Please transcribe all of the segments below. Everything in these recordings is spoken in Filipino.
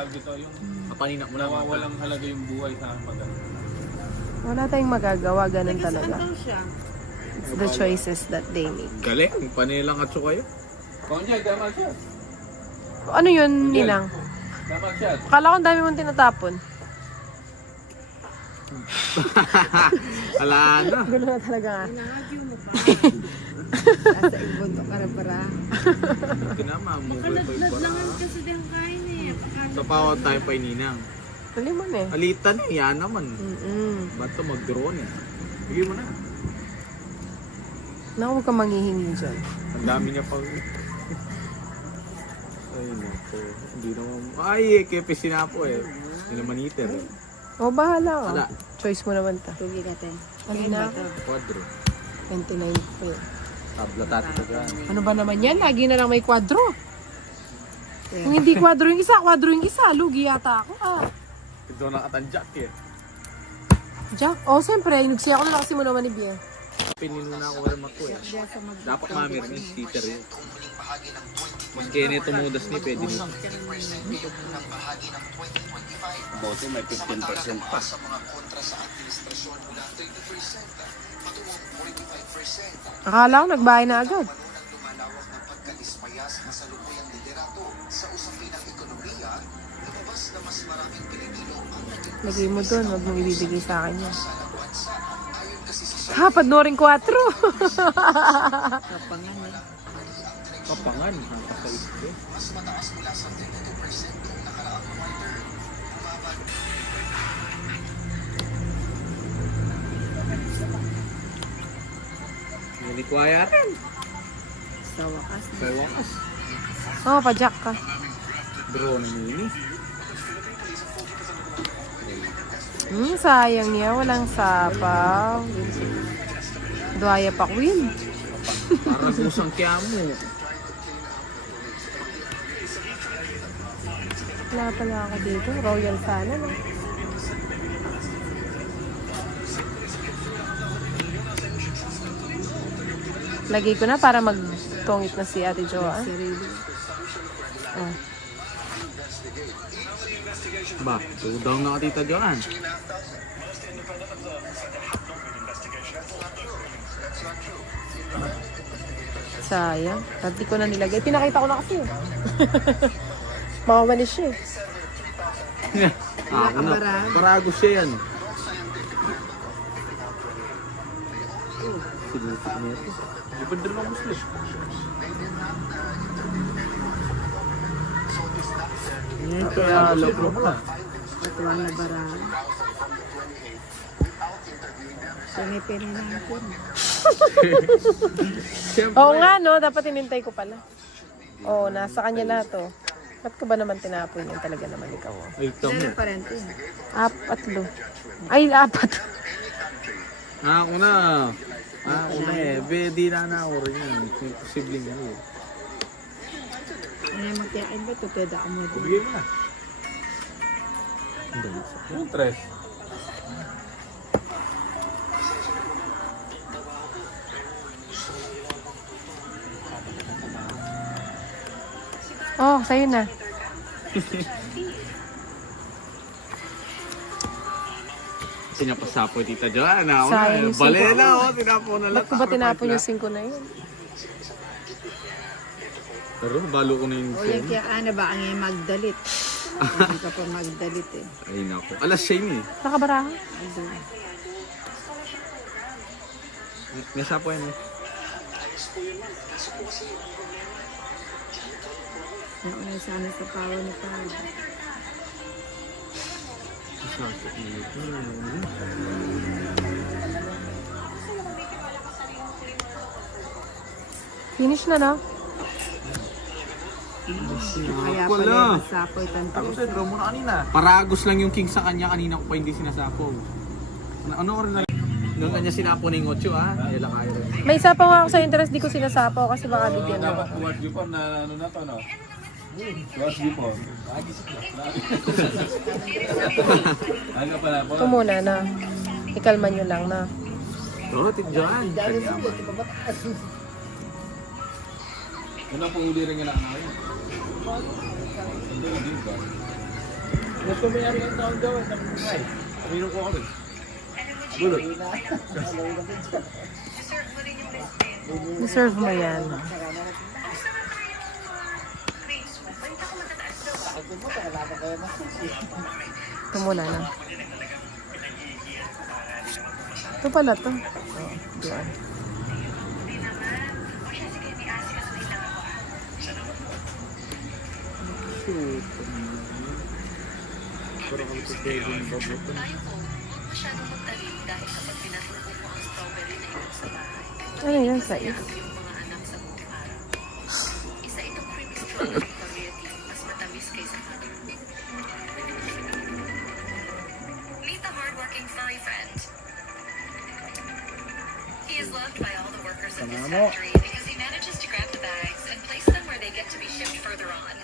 tawag dito, yung Kapanina mo naman. nawawalang halaga yung buhay sa pag Wala tayong magagawa, ganun Taga saan talaga. daw siya? It's the choices that they make. Galing, panilang at kayo. Konjay, damal siya. Ano yun, Ninang? Damal siya. Akala ko ang dami mong tinatapon. Ala na. Gulo na talaga nga. Nahagyo mo pa. Nasa ibon to para. Ito na, mamugay pa yung Nadlangan para. kasi din kain eh. Sa pawat tayo pa ininang. Tuloy mo na eh. Alitan eh, yan naman. Mm-mm. Ba't ito mag-drone eh? Bigyan mo na. Naku, huwag kang manghihingi dyan. Ang dami niya pag... Ay, naku. Hindi naman... Ay, kepe sinapo eh. Hindi naman iter eh. O, bahala ka. Wala. Choice mo naman ta. Tugi natin. Ano na? Quadro. 29 pa yun. Tabla tato dyan. Ano ba naman yan? Lagi na lang may kwadro. Kung hindi kwadro yung isa, kwadro yung isa. Lugi yata ako. Ito nakatanjak eh. Jack? Oh, siyempre. Inugsi ako na lang kasi mo naman ni Bia. Pinino na ako ng mato eh. Dapat mamir ni Peter yun. Mas kaya nito mudas ni pwede nito. Bote, may 15% pa. Akala ko nagbahay na agad. Lagay mo doon, huwag mong ibibigay sa akin yan. Ha, panoorin 4. Kapangan eh. Kapangan, nakakais ko. Hindi ko ayaran. Sa wakas. Sa wakas. Oo, pa-jack ka. Drone mini. Sayang niya. Walang sapaw. Duaya pa, Queen. Parang kusang kiyamo. Wala pala ako dito. Royal sana, no? Lagay ko na para magtungit na si Ate Joa. Sarili. Oh. Ba, daw na ka tita Joan. Sayang. Hindi ko na nilagay. Pinakita ko na kasi. Makawalis siya eh. Ako na. Nakabarang. Karago siya yan. Sinutik niya ito. Di ba din ang muslim? Ito yung alap mo na. Ito ang nabaraan. Sinipin na natin. Oo nga, no? Dapat inintay ko pala. Oo, nasa kanya na to. Ba't ko ba naman tinapon yan? Talaga naman ikaw. Oh. Ay, tamo. Kailan pa rin ito? 4. Ay, 4. Ako na. Ako na eh. Di na ako rin yan. Posibleng yan eh. Ano yung magtiyakin ba? Tuteda ka mo din. Bigay mo na. Yung tres. Oh, sa'yo na. Sinapasapo tita Joan. Ako na Sayang eh. yung Balela oh. Tinapo na lang. Ba't ko ba tinapon yung 5 na yun? Pero balo ko na yung O yan kaya ano ba ang yung magdalit? Hindi ka pa magdalit eh. Ay nako. Alas 6 eh. Nakabaraha? Nasa po yan eh. Nauna sana sa pawa ni Paolo. Finish na, no? Kaya Wala. pala masapoy tanto. Draw mo na kanina. Paragos lang yung king sa kanya. Kanina ko pa hindi sinasapo. Ano oras na? Noon kanya sinapo ng 8 ah. Kaya lang kayo rin. May isa pa nga ako sa interest, di ko sinasapaw kasi baka bigyan Dapat ako. buwas yun po na ano na to, no? Buwas yun po. Ano pala po? Ito muna na. Ikalma nyo lang na. Oo, tidyan. Ano po uli rin nga na ngayon? Hindi ba? Gusto mo yan yung taon daw, ay, aminong ko kami. Bulot. Deserve mo yan. Ito muna na. Ito pala to. Oh, diyan. Ano yan sa is? Isa itong creamy strawberry variety, mas matamis kaysa honey. Meet the hardworking furry friend. He is loved by all the workers of his factory because he manages to grab the bags and place them where they get to be shipped further on.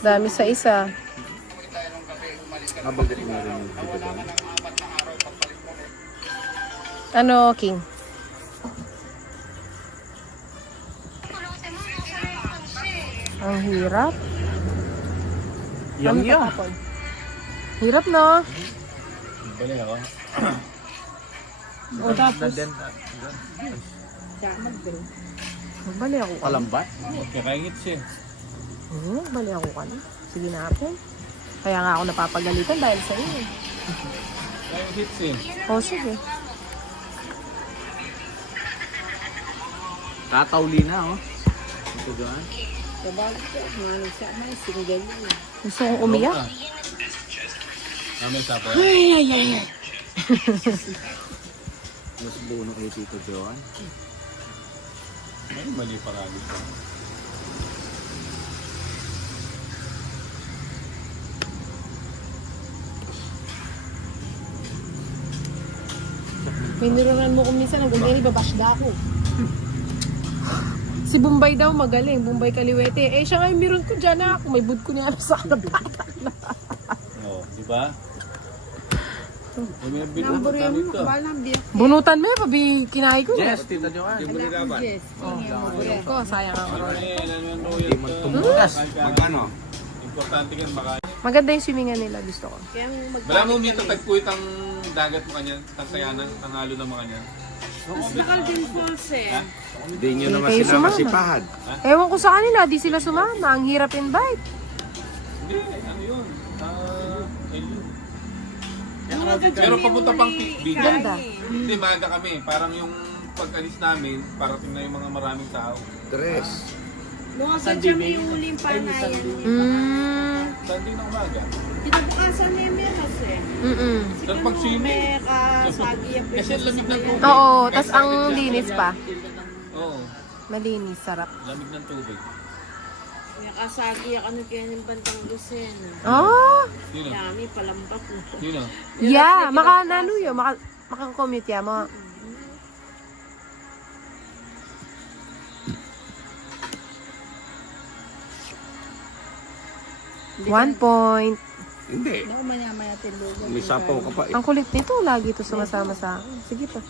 Dami sa isa. Mabagat na rin yung dito doon. Ano, King? Ang hirap. Yang Ano yan. tatapon? Hirap, no? Balik ako. O tapos, Samag din. magbali ako ka. Palambat. Kakaingit siya. Magbali ako ka na. Sige na ako. Kaya nga ako napapagalitan dahil sa iyo. Kakaingit siya. O, sige. Tatawli na, oh. Ito doon. Sabag ko, mga nagsama, single yun. Gusto kong umiyak. Namin sapo. Mas buo kay Tito Joan. Ay, mali parami pa. Pinurunan mo ko minsan ng ganyan, ibabashda ako. Si Bombay daw magaling, Bombay Kaliwete. Eh siya nga yung meron ko dyan ako, may bud ko niya sa kabata. Oo, di ba? May bilang Number kami yun, to. balang beer. Bunutan mo, pabi kinay ko. Yes, Tito Joan. Yes, Ayun ko, sayang ang Ano roll. yan, ano yung royal Hindi man to? tumugas. Magkano? Importante kan baka. Maganda yung swimingan nila, gusto ko. Kaya Wala mo mito tagpuit ang dagat mo kanyan, tagsayanan, ang halo ng mga kanyan. Mas nakal din falls eh. Hindi nyo Hindi naman kayo sila sumama. masipahan. Ewan ko sa kanila, di sila sumama. Ang hirap invite. Hindi, ano yun? Pero papunta pang Bigay. Ganda. Hindi, maaga kami. Parang yung pag-alis namin, parating na yung mga maraming tao. Tres. Mga sadyang yung huling panayan. Sunday na umaga. Kinabukasan na yung meras eh. Tapos pag-swimming. May kasagi yung Kasi ang lamig ng tubig. Oo, tas Excited ang siya. linis pa. Oo, Malinis, sarap. lamig ng tubig. May kasagi yung ano kaya yung bantang Lucena. Oh! Sino? Yami, palambat mo. Sino? Yeah, makanano yun. Makakommute ya mo. One point. Hindi. Ako maya-maya tilugan. May sapaw ka pa eh. Ang kulit nito, lagi ito sumasama sa akin. Sige pa.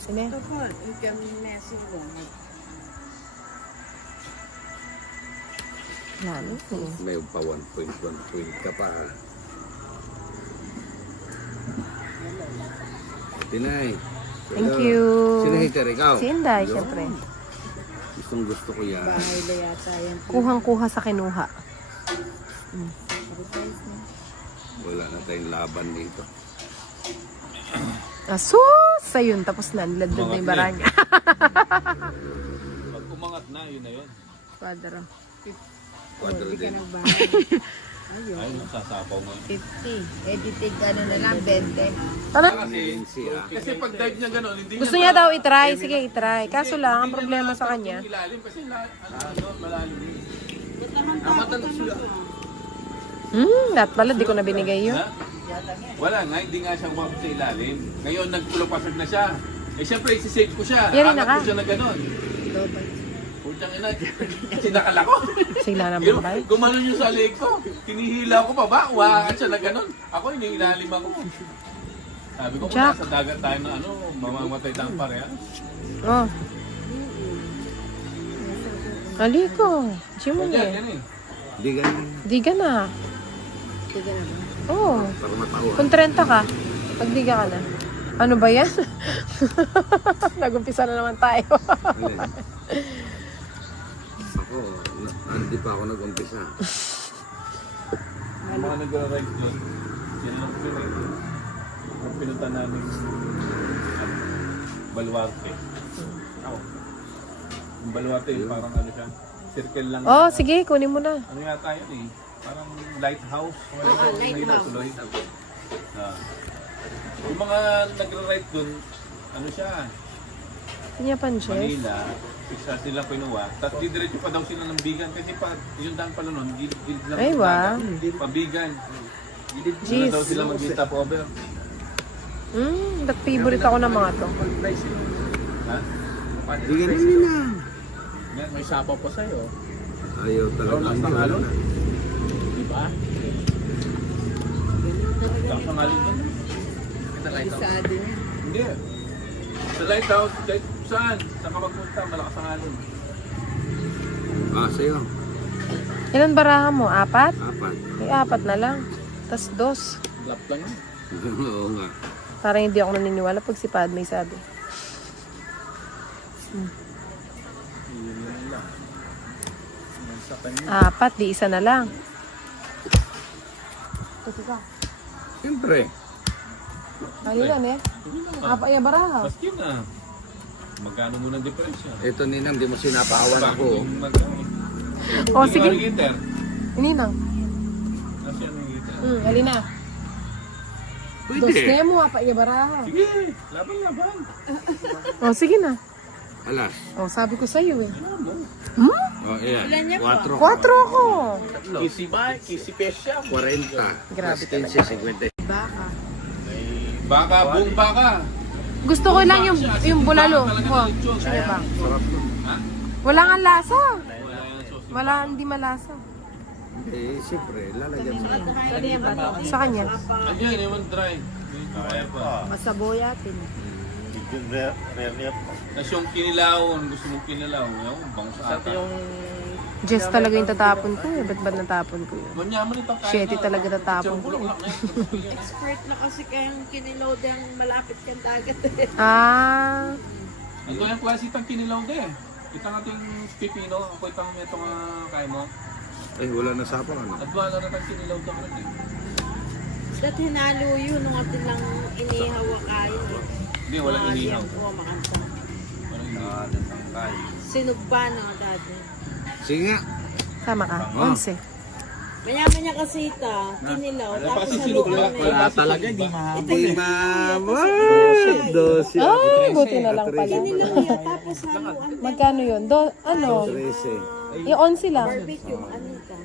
Sige. Kapag, ikam messing lang. Lalo. May pa 1 point ka pa. Tinay. Thank you. Sino hater? Ikaw? Si Inday, Yun. syempre. Gustong gusto ko yan. Bahay na yata yan. Kuhang-kuha sa kinuha. Wala na tayong laban dito. Asus! Ayun, tapos na. Niladlad na yung baranya. Pag umangat na, yun na yun. Kwadro. Quadro Hindi ka din. nagbahay. Ay, nagsasapaw mo. 50. Editing ano na lang, 20. Tara. Kasi pag dive niya gano'n, hindi Gusto niya daw itry. Sige, itry. Kaso lang, ang problema sa kanya. ilalim kasi malalim. Lahat pala, di ko na binigay yun. Ha? Wala nga, hindi nga siya umabot sa ilalim. Ngayon, nagpulapasag na siya. Eh, syempre, isi-save ko siya. Yari na Angat ka. ko siya na gano'n. Putang ina, sinakala ko. Sigla na Yung, ba? gumanon yung sa leg ko. Kinihila ko pa ba? Uwakan siya na gano'n. Ako, iniilalim ako. Sabi ko, kung Jack. nasa dagat tayo na ano, mamamatay tayong pareha. Oh. Aliko. Jimmy Yan, eh. yan eh. Hindi ganun. Di ka na. Sige na ba? Oo. Para matauhan. Kung 30 ka, pagdiga ka na. Ano ba yan? Nag-umpisa na naman tayo. Alin? Ako, hindi pa ako nag-umpisa. Yung mga nagra-ride doon, yan lang yung pinunta namin Baluarte. Yung Baluarte, parang ano siya, circle lang. Oh, sige, kunin mo na. Ano yata yun eh, parang lighthouse. lighthouse. Tuloy. Yung mga nagra-ride doon, ano siya, Kanya Panches. Manila, isa sila pinuha. Tapos didiretso pa daw sila ng Bigan. Kasi pa, yung daan pala nun, gilid lang. Ay, ng wow. dagat. Pabigan. Gilid Jeez. daw sila mag-stop over. Favorite ako ng mga to. Ha? Hindi ganun yun na. Yan, may sapaw pa sa'yo. Ayaw talaga. Last ng alon? Diba? Last ng alon doon. Isado niya. Hindi. Sa lighthouse, kahit saan? Saan ka magpunta? Malakas ang alon. Sa'yo. Ilan baraha mo? 4? 4. Ay, 4 na lang. Tas 2. Lap lang yun. Oo nga. Parang hindi ako naniniwala pag si Padme sabi. Yun lang. Yan sa kanya. 4, di isa na lang. Kasi ka. Siyempre. Ano yan eh? 4 yung baraha. Basta yun ah. Magkano muna ang diferensya? Ito ninang, di mo sinapaawan ako. Oh, sige. Heater. Ininang. Nasaan yung heater? Halina. 2 Pwede. na mo, 4 yung baraha. Sige, laban-laban. Oh, sige na. Alas. Oh, sabi ko sa'yo eh. Oh, ayan. 4. 4 ako. Kisi ba? Kisi pesya. 40. Grabe Plus 15, 50. Baka. Baka, buong baka. Gusto ko lang yung bulalo. Oh, sige ba? Sarap nun. Wala nga lasa. Wala yung sauce. Wala, hindi malasa. Siyempre, lalagyan mo. Ano yan ba? Sa kanya. Ayan, yung dry. Kaya pa. Masaboyatin. Tapos yung kinilaon, gusto mong kinilaw. Yung bango sa ata. Just talaga yung tatapon ko eh. Ba't natapon ko yun? Manyaman itong kain. Shitty talaga tatapon ko eh. Expert na kasi kayang kinilaw din malapit kang dagat. Ah, Ito yung klase itang kinilaw din. Itang ating pipino. Ako itang ito nga kaya mo. Ay, wala na sapang ano. At wala na itang kinilaw ito rin eh. Dati hinalo yun nung atin lang inihawa kain. Hindi, walang inihaw. Oo, makanta. Walang inihaw. Sinugba no, dati. Sige nga. sama ka. Oh. 11. Mayaman niya kasi ita, kinilaw. Tapos kasi haluan sinugba. na Wala yun. talaga, hindi mahaba. Di mama. Ay, buti na lang pala. Kinilaw niya, tapos haluan na. Magkano yun? Ano? 13. Yung 11 lang. Barbecue, ano ka?